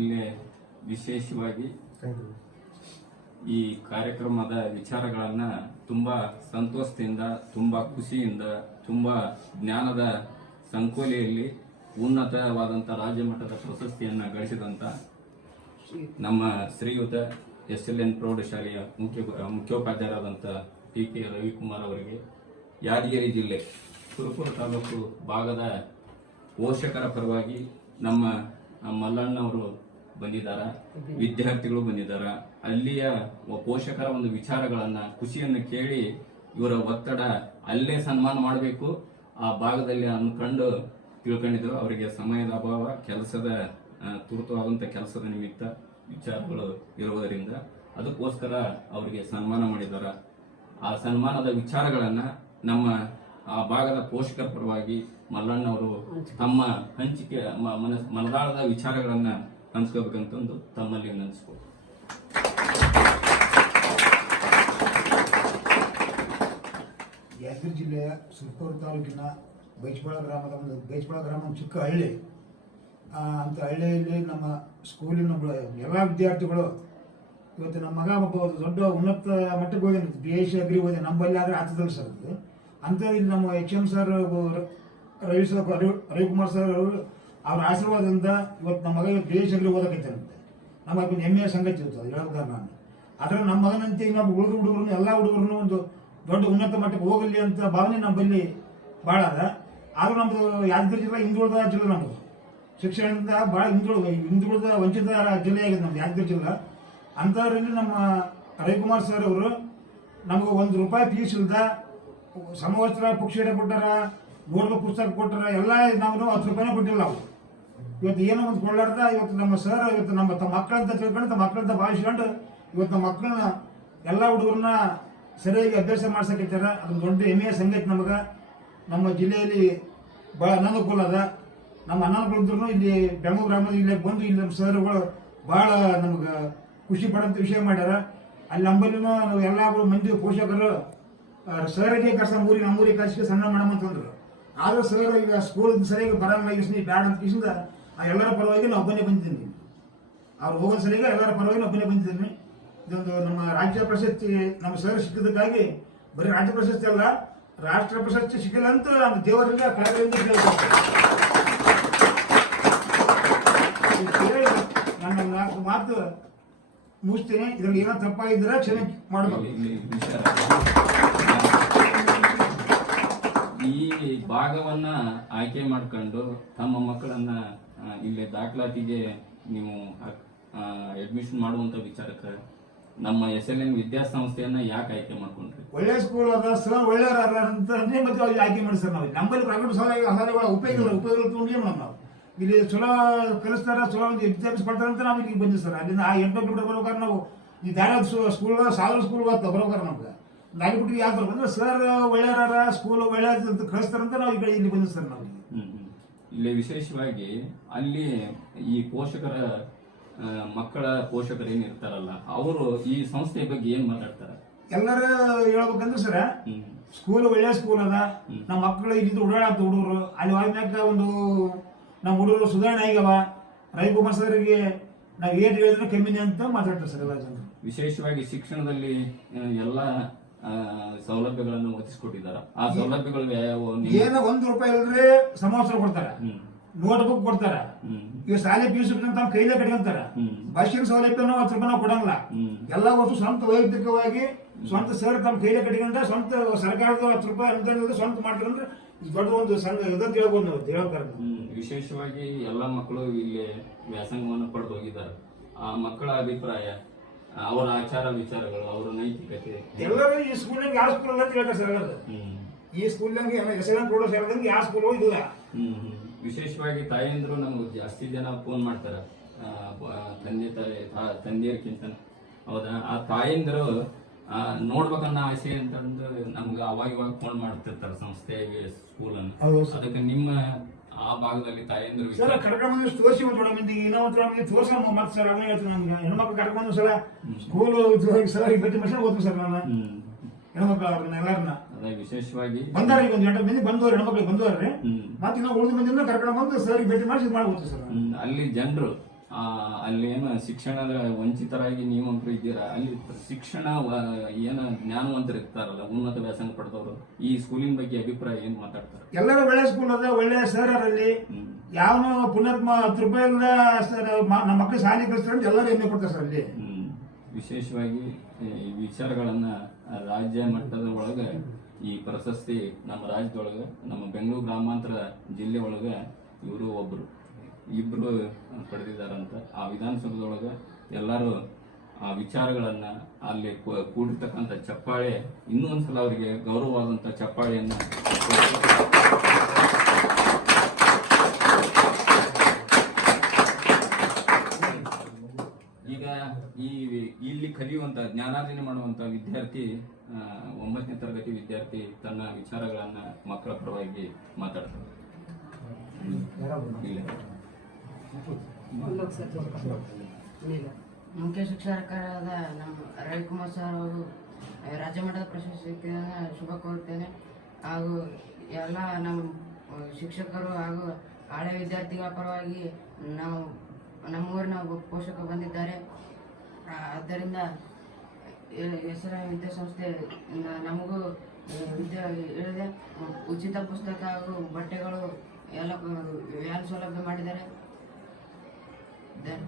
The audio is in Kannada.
ಇಲ್ಲಿ ವಿಶೇಷವಾಗಿ ಈ ಕಾರ್ಯಕ್ರಮದ ವಿಚಾರಗಳನ್ನ ತುಂಬಾ ಸಂತೋಷದಿಂದ, ತುಂಬಾ ಖುಷಿಯಿಂದ, ತುಂಬಾ ಜ್ಞಾನದ ಸಂಕೋಲೆಯಲ್ಲಿ ಉನ್ನತವಾದಂಥ ರಾಜ್ಯ ಮಟ್ಟದ ಪ್ರಶಸ್ತಿಯನ್ನು ಗಳಿಸಿದಂಥ ನಮ್ಮ ಶ್ರೀಯುತ SLN ಪ್ರೌಢಶಾಲೆಯ ಮುಖ್ಯೋಪಾಧ್ಯಾಯರಾದಂಥ TK ರವಿಕುಮಾರ್ ಅವರಿಗೆ ಯಾದಗಿರಿ ಜಿಲ್ಲೆ ಸುರಪುರ ತಾಲೂಕು ಭಾಗದ ಪೋಷಕರ ಪರವಾಗಿ ನಮ್ಮ ಮಲ್ಲಣ್ಣವರು ಬಂದಿದ್ದಾರೆ, ವಿದ್ಯಾರ್ಥಿಗಳು ಬಂದಿದ್ದಾರೆ. ಅಲ್ಲಿಯ ಪೋಷಕರ ಒಂದು ವಿಚಾರಗಳನ್ನ, ಖುಷಿಯನ್ನು ಕೇಳಿ ಇವರ ಒತ್ತಡ ಅಲ್ಲೇ ಸನ್ಮಾನ ಮಾಡಬೇಕು ಆ ಭಾಗದಲ್ಲಿ ಅನ್ಕೊಂಡು ತಿಳ್ಕೊಂಡಿದ್ರು. ಅವರಿಗೆ ಸಮಯದ ಅಭಾವ, ಕೆಲಸದ ತುರ್ತುವಾದಂಥ ಕೆಲಸದ ನಿಮಿತ್ತ ವಿಚಾರಗಳು ಇರುವುದರಿಂದ ಅದಕ್ಕೋಸ್ಕರ ಅವರಿಗೆ ಸನ್ಮಾನ ಮಾಡಿದ್ದಾರೆ. ಆ ಸನ್ಮಾನದ ವಿಚಾರಗಳನ್ನ ನಮ್ಮ ಆ ಭಾಗದ ಪೋಷಕರ ಪರವಾಗಿ ಮಲ್ಲಣ್ಣವರು ತಮ್ಮ ಹಂಚಿಕೆ ಮನದಾಳದ ವಿಚಾರಗಳನ್ನ ಹಂಚ್ಕೋಬೇಕಂತಂದು ತಮ್ಮಲ್ಲಿ ನೆನೆಸ್ಕೊಂಡು ಯಾದಗಿರಿ ಜಿಲ್ಲೆಯ ಸುರಪುರ ತಾಲೂಕಿನ ಬೈಚ್ಪಾಳ ಗ್ರಾಮದ ಒಂದು ಚಿಕ್ಕ ಹಳ್ಳಿ. ಅಂತ ಹಳ್ಳಿಯಲ್ಲಿ ನಮ್ಮ ಸ್ಕೂಲಿನ ಎಲ್ಲ ವಿದ್ಯಾರ್ಥಿಗಳು ಇವತ್ತು ನಮ್ಮ ಮಗ ಒಬ್ಬ ದೊಡ್ಡ ಉನ್ನತ ಮಟ್ಟಕ್ಕೆ ಹೋಗಿ BSc ಅಗ್ರಿ ಹೋದೆ. ನಮ್ಮಲ್ಲಿ ಆದರೆ ಆಗ್ತದಲ್ಲ ಸರ್ ಅದು. ಅಂಥದ್ದು ನಮ್ಮ HM ಸರ್ ರವಿಕುಮಾರ್ ಸರ್ ಅವ್ರ ಆಶೀರ್ವಾದದಿಂದ ಇವತ್ತು ನಮ್ಮ ಮಗ BSc ಅಗ್ರಿ ಓದಕೈತಾರಂತೆ. ನಮಗೆ ಒಂದು ಹೆಮ್ಮೆಯ ಸಂಗತಿ ಇರ್ತದೆ ಹೇಳ್ಬೇಕಾದ್ರೆ ನಾನು. ಆದರೆ ನಮ್ಮ ಮಗನಂತೆ ಇನ್ನೊಬ್ಬ ಉಳಿದ ಹುಡುಗರನ್ನು ಎಲ್ಲ ಹುಡುಗರನ್ನು ಒಂದು ದೊಡ್ಡ ಉನ್ನತ ಮಟ್ಟಕ್ಕೆ ಹೋಗಲಿ ಅಂತ ಭಾವನೆ ನಮ್ಮಲ್ಲಿ ಭಾಳ ಅದ. ಆದರೂ ನಮ್ಮದು ಯಾದಗಿರಿ ಜಿಲ್ಲೆ ಹಿಂದುಳಿದ ಜಿಲ್ಲೆ. ನಮ್ಮದು ಶಿಕ್ಷಣದಿಂದ ಭಾಳ ಹಿಂದುಳಿದ ವಂಚಿತ ಜಿಲ್ಲೆ ಆಗಿದೆ ನಮ್ದು ಯಾದಗಿರಿ ಜಿಲ್ಲೆ. ಅಂಥದ್ರಲ್ಲಿ ನಮ್ಮ ರವಿಕುಮಾರ್ ಸರ್ ಅವರು ನಮಗೆ ₹1 ಫೀಸ್ ಇಲ್ದ ಸಮವಸ್ತ್ರ ಪುಕ್ಷೇಟ ಕೊಟ್ಟಾರ, ನೋಟ್ಬುಕ್ ಪುಸ್ತಕ ಕೊಟ್ಟಾರ. ಎಲ್ಲ ನಾವು ₹10 ಕೊಟ್ಟಿಲ್ಲ. ನಾವು ಇವತ್ತು ಏನೋ ಒಂದು ಕೊಳ್ಳಾಡ್ದ ಇವತ್ತು ನಮ್ಮ ಸರ್ ಇವತ್ತು ನಮ್ಮ ತಮ್ಮ ಮಕ್ಕಳಂತ ತಿಳ್ಕೊಂಡು, ತಮ್ಮ ಮಕ್ಕಳಂತ ಭಾವಿಸ್ಕೊಂಡು ಇವತ್ತು ನಮ್ಮ ಮಕ್ಕಳನ್ನ ಎಲ್ಲ ಹುಡುಗರನ್ನ ಸರಿಯಾಗಿ ಅಭ್ಯಾಸ ಮಾಡ್ಸಕೈತಾರ. ಅದೊಂದು ದೊಡ್ಡ ಹೆಮ್ಮೆಯ ಸಂಗತಿ ನಮಗೆ. ನಮ್ಮ ಜಿಲ್ಲೆಯಲ್ಲಿ ಭಾಳ ಅನಾನುಕೂಲ ಅದ. ನಮ್ಮ ಅನಾನುಕೂಲದ್ರು ಇಲ್ಲಿ ಬೆಂಗಳೂರು ಗ್ರಾಮದ ಇಲ್ಲಿ ಬಂದು ಇಲ್ಲಿ ನಮ್ಮ ಸರ್ಗಳು ಭಾಳ ನಮ್ಗೆ ಖುಷಿ ಪಡೋಂಥ ವಿಷಯ ಮಾಡ್ಯಾರ. ಅಲ್ಲಿ ನಂಬಲ್ಲಿನೂ ನಾವು ಎಲ್ಲ ಮಂದಿ ಪೋಷಕರು ಸರಿಗೆ ಕಸ ನಮ್ಮೂರಿಗೆ ಕಳಿಸಿ ಸಣ್ಣ ಮಾಡಮಂತಂದ್ರು. ಆದರೂ ಸರ್ ಈಗ ಸ್ಕೂಲ್ ಸರಿಯಾಗಿ ಬರಲ್ಲ ಈಗ ಬ್ಯಾಡ ಅಂತ ಕಿಸಿಂದ ಎಲ್ಲರ ಪರವಾಗಿ ನಾವು ಒಬ್ಬನೇ ಬಂದಿದ್ದೀನಿ. ಅವ್ರು ಹೋಗೋದು ಸರಿಯಾಗಿ ಎಲ್ಲರ ಪರವಾಗಿ ಒಬ್ಬನೇ ಬಂದಿದ್ದೀನಿ. ಇದೊಂದು ನಮ್ಮ ರಾಜ್ಯ ಪ್ರಶಸ್ತಿ ನಮ್ಮ ಸರ್ ಸಿಕ್ಕಿದ್ದಕ್ಕಾಗಿ ಬರೀ ರಾಜ್ಯ ಪ್ರಶಸ್ತಿ ಅಲ್ಲ, ರಾಷ್ಟ್ರ ಪ್ರಶಸ್ತಿ ಸಿಕ್ಕಿಲ್ಲ ಅಂತ ನಮ್ಮ ದೇವರಿಂದ ಕಳೆದಿಂದ ನನ್ನ 4 ಮಾತು ಮುಗಿಸ್ತೇನೆ. ಇದ್ರಲ್ಲಿ ಏನೋ ತಪ್ಪಾಗಿದ್ರೆ ಕ್ಷಮೆ ಮಾಡಬೇಕು. ಈ ಭಾಗವನ್ನ ಆಯ್ಕೆ ಮಾಡ್ಕೊಂಡು ತಮ್ಮ ಮಕ್ಕಳನ್ನ ಇಲ್ಲಿ ದಾಖಲಾತಿಗೆ ನೀವು ಅಡ್ಮಿಷನ್ ಮಾಡುವಂತ ವಿಚಾರಕ್ಕೆ ನಮ್ಮ SLN ವಿದ್ಯಾಸಂಸ್ಥೆಯನ್ನ ಯಾಕೆ ಆಯ್ಕೆ ಮಾಡ್ಕೊಂಡ್ರಿ? ಒಳ್ಳೆ ಸ್ಕೂಲ್ ಅದ ಸರ್, ಒಳ್ಳೆಯವ್ರ ಅಂತ ಮತ್ತೆ ಆಯ್ಕೆ ಮಾಡಿ ಸರ್. ನಾವು ನಮ್ಮಲ್ಲಿ ಪ್ರೈವೇಟ್ ಶಾಲೆಗಳ ಉಪಯೋಗ ತಗೊಂಡು ನಾವು ಇಲ್ಲಿ ಚಲೋ ಕಲಿಸ್ತಾರ, ಚಲೋ ಒಂದು ವಿದ್ಯಾಭ್ಯಾಸ ಕೊಡ್ತಾರ ಅಂತ ನಾವು ಇಲ್ಲಿಗೆ ಬಂದಿವಿ ಸರ್. ಅಲ್ಲಿಂದ 8 ಕಿಲೋಮೀಟರ್ ಬರ್ಬೇಕಾದ್ರೆ ನಾವು ಈ ದಾರ ಸ್ಕೂಲ್ 1000 ಸ್ಕೂಲ್ ಬರ್ಬೇಕಾರೆ ನಮ್ಗೆ ದಾರಿ ಬಿಟ್ಟು ಯಾಕೆ ಬರ್ಬೇಕಂದ್ರೆ ಸರ್ ಒಳ್ಳೆಯವ್ರ ಸ್ಕೂಲ್ ಒಳ್ಳೆಯದು ಕಳಿಸ್ತಾರಂತ ನಾವು ಈಗ ಇಲ್ಲಿ ಬಂದಿವಿ ಸರ್. ನಾವು ಇಲ್ಲಿ ವಿಶೇಷವಾಗಿ ಅಲ್ಲಿ ಈ ಪೋಷಕರ ಮಕ್ಕಳ ಪೋಷಕರು ಏನಿರ್ತಾರಲ್ಲ ಅವರು ಈ ಸಂಸ್ಥೆ ಬಗ್ಗೆ ಏನ್ ಮಾತಾಡ್ತಾರ? ಎಲ್ಲರೂ ಹೇಳ್ಬೇಕಂದ್ರೆ ಸರ್, ಸ್ಕೂಲ್ ಒಳ್ಳೆ ಸ್ಕೂಲ್ ಅದ. ನಮ್ಮ ಮಕ್ಕಳು ಇಲ್ಲಿದ್ದು ಓಡಾಡತ್ತ ಹುಡುಗರು ಅಲ್ಲಿ ಹೋದ್ಮ್ಯಾಕ ಒಂದು ನಮ್ಮ ಹುಡುಗರು ಸುಧಾರಣೆ ಆಗ್ಯಾವ. ರವಿಕುಮಾರ್ ಸರ್ಗೆ ನಾವು ಏಟ್ ಹೇಳಿದ್ರೆ ಕಮ್ಮಿನೇ ಅಂತ ಮಾತಾಡ್ತಾರೆ ಸರ್ ಎಲ್ಲ ಜನ. ವಿಶೇಷವಾಗಿ ಶಿಕ್ಷಣದಲ್ಲಿ ಎಲ್ಲ ಸೌಲಭ್ಯಗಳನ್ನು ಒದಗಿಸಿಕೊಟ್ಟಿದ್ದಾರೆ. ಆ ಸೌಲಭ್ಯಗಳು ಏನೋ ₹1 ಇಲ್ಲದ್ರೆ ಸಮವಸ್ತ್ರ ಕೊಡ್ತಾರ, ನೋಟ್ಬುಕ್ ಕೊಡ್ತಾರ. ಈಗ ಶಾಲೆ ಫೀಸ್ ತಮ್ಮ ಕೈಲೇ ಕಟ್ಕೊಂತಾರ. ಬಸ್ಸಿನ ಸೌಲಭ್ಯನೂ ₹10 ನಾವು ಕೊಡಂಗಿಲ್ಲ. ಎಲ್ಲ ವಸ್ತು ಸ್ವಂತ ವೈಯಕ್ತಿಕವಾಗಿ ಸ್ವಂತ ಸರ್ ತಮ್ಮ ಕೈಲೇ ಕಟ್ಕೊಂಡ್ರೆ ಸ್ವಂತ ಸರ್ಕಾರದ ₹10 ಅಂತ ಸ್ವಂತ ಮಾಡ್ತಾರಂದ್ರೆ ದೊಡ್ಡ ಒಂದು ಸಂಘ ಇದಂತ ಹೇಳ್ಬೋದು ನಾವು ಹೇಳ್ತಾರೆ. ವಿಶೇಷವಾಗಿ ಎಲ್ಲ ಮಕ್ಕಳು ಇಲ್ಲಿ ವ್ಯಾಸಂಗವನ್ನು ಪಡೆದು ಹೋಗಿದ್ದಾರೆ. ಆ ಮಕ್ಕಳ ಅಭಿಪ್ರಾಯ, ಅವರ ಆಚಾರ ವಿಚಾರಗಳು, ಅವರ ನೈತಿಕತೆ ಎಲ್ಲರೂ ಈ ಸ್ಕೂಲ್ನಾಗ ಯಾವ ಸ್ಕೂಲ್ ಅಂತ ಹೇಳ್ತಾರೆ ಸರ್. ಎಲ್ಲರೂ ಈ ಸ್ಕೂಲ್ನಾಗ SLN ಪ್ರೌಢಶಾಲೆ ಯಾವ ಸ್ಕೂಲ್ ಇಲ್ಲ. ವಿಶೇಷವಾಗಿ ತಾಯಂದ್ರು ನಮ್ಗೆ ಜಾಸ್ತಿ ಜನ ಫೋನ್ ಮಾಡ್ತಾರ, ತಂದೆಯರ್ಕಿಂತ. ಹೌದಾ? ಆ ತಾಯಂದ್ರು ನೋಡ್ಬೇಕನ್ನ ಆಸೆ ಅಂತಂದು ನಮ್ಗೆ ಅವಾಗ ಫೋನ್ ಮಾಡ್ತಿರ್ತಾರೆ ಸಂಸ್ಥೆಗೆ, ಸ್ಕೂಲ್ ಅನ್ನು. ಅದಕ್ಕೆ ನಿಮ್ಮ ಆ ಭಾಗದಲ್ಲಿ ತಾಯಂದ್ರು ಕರ್ಕೊಂಡ್ಬಂದು ತೋರಿಸಿ ಮಂದಿಗೆ ಇನ್ನೊಂದು ತೋರ್ಸ ಮತ್ತೆ ಸರ್ ಅದನ್ನ ಹೇಳ್ತೀನಿ. ನಮ್ಗೆ ಹೆಣ್ಮಕ್ಳು ಕರ್ಕೊಂಡು ಸಲ ಸ್ಕೂಲ್ ಸರ್ ಪ್ರತಿ ಮನುಷ್ಯನ ಓದ್ತೀನಿ ಸರ್ ನಾನು ಹೆಣ್ಮಕ್ಳು ಅವ್ರನ್ನ ಎಲ್ಲಾರನ್ನ. ವಿಶೇಷವಾಗಿ ಬಂದಾರ ಈಗ 1 8 ಮಂದಿ ಬಂದವ್ರು, ಹೆಣ್ಮಕ್ಳಿಗೆ ಬಂದವ್ರಿ. ಮತ್ತೆ ನಾವು ಉಳಿದ ಮಂದಿನ ಕರ್ಕೊಂಡು ಬಂದು ಸರ್ ಭೇಟಿ ಮಾಡಿ ಮಾಡ್ಬೋದು ಸರ್. ಅಲ್ಲಿ ಜನರು ಅಲ್ಲೇನು ಶಿಕ್ಷಣದ ವಂಚಿತರಾಗಿ ನೀವಂತರೂ ಇದ್ದೀರಾ, ಅಲ್ಲಿ ಶಿಕ್ಷಣ ಏನು ಜ್ಞಾನವಂತರು ಇರ್ತಾರಲ್ಲ, ಉನ್ನತ ವ್ಯಾಸಂಗ ಪಡೆದವರು, ಈ ಸ್ಕೂಲಿನ ಬಗ್ಗೆ ಅಭಿಪ್ರಾಯ ಏನು ಮಾತಾಡ್ತಾರೆ? ಎಲ್ಲರೂ ಒಳ್ಳೆ ಸ್ಕೂಲ್ ಅದ, ಒಳ್ಳೆ ಸರ್ ಅಲ್ಲಿ ಯಾವನು ಪುಣ್ಯಾತ್ಮ 10 ರೂಪಾಯಿಂದ ಸರ್ ನಮ್ಮ ಮಕ್ಕಳು ಶಾಲೆ ಕಳಿಸ್ತಾರೆ ಎಲ್ಲರೂ ಹೆಮ್ಮೆ ಕೊಡ್ತಾರೆ ಸರ್ ಅಲ್ಲಿ. ವಿಶೇಷವಾಗಿ ಈ ವಿಚಾರಗಳನ್ನ ರಾಜ್ಯ ಮಟ್ಟದ ಒಳಗೆ ಈ ಪ್ರಶಸ್ತಿ ನಮ್ಮ ರಾಜ್ಯದೊಳಗೆ, ನಮ್ಮ ಬೆಂಗಳೂರು ಗ್ರಾಮಾಂತರ ಜಿಲ್ಲೆ ಒಳಗೆ ಇವರು ಇಬ್ರು ಪಡೆದಿದ್ದಾರಂತ. ಆ ವಿಧಾನಸೌಧದೊಳಗೆ ಎಲ್ಲರೂ ಆ ವಿಚಾರಗಳನ್ನ ಅಲ್ಲಿ ಕೂಡಿರ್ತಕ್ಕಂಥ ಚಪ್ಪಾಳೆ, ಇನ್ನೂ ಒಂದ್ಸಲ ಅವರಿಗೆ ಗೌರವವಾದಂಥ ಚಪ್ಪಾಳೆಯನ್ನ ಈಗ ಇಲ್ಲಿ ಕಲಿಯುವಂತ, ಜ್ಞಾನಾರ್ಜನೆ ಮಾಡುವಂತ ವಿದ್ಯಾರ್ಥಿ, 9ನೇ ತರಗತಿ ವಿದ್ಯಾರ್ಥಿ ತನ್ನ ವಿಚಾರಗಳನ್ನ ಮಕ್ಕಳ ಪರವಾಗಿ ಮಾತಾಡ್ತಾರೆ. ಮುಖ್ಯ ಶಿಕ್ಷಕರಾದ ನಮ್ಮ ರವಿಕುಮಾರ್ ಸರ್ ಅವರು ರಾಜ್ಯ ಮಟ್ಟದ ಪ್ರಶಸ್ತಿ ಶುಭ ಕೋರುತ್ತೇನೆ. ಹಾಗೂ ಎಲ್ಲ ನಮ್ಮ ಶಿಕ್ಷಕರು ಹಾಗೂ ಹಳೆ ವಿದ್ಯಾರ್ಥಿಗಳ ಪರವಾಗಿ ನಮ್ಮೂರಿನ ಪೋಷಕರು ಬಂದಿದ್ದಾರೆ. ಆದ್ದರಿಂದ ಹೆಸರ ವಿದ್ಯಾಸಂಸ್ಥೆ ನಮಗೂ ಹೇಳಿದೆ, ಉಚಿತ ಪುಸ್ತಕ ಹಾಗೂ ಬಟ್ಟೆಗಳು ಎಲ್ಲ ವ್ಯಾನ್ ಸೌಲಭ್ಯ ಮಾಡಿದ್ದಾರೆ. ಹಂಗಾಗಿ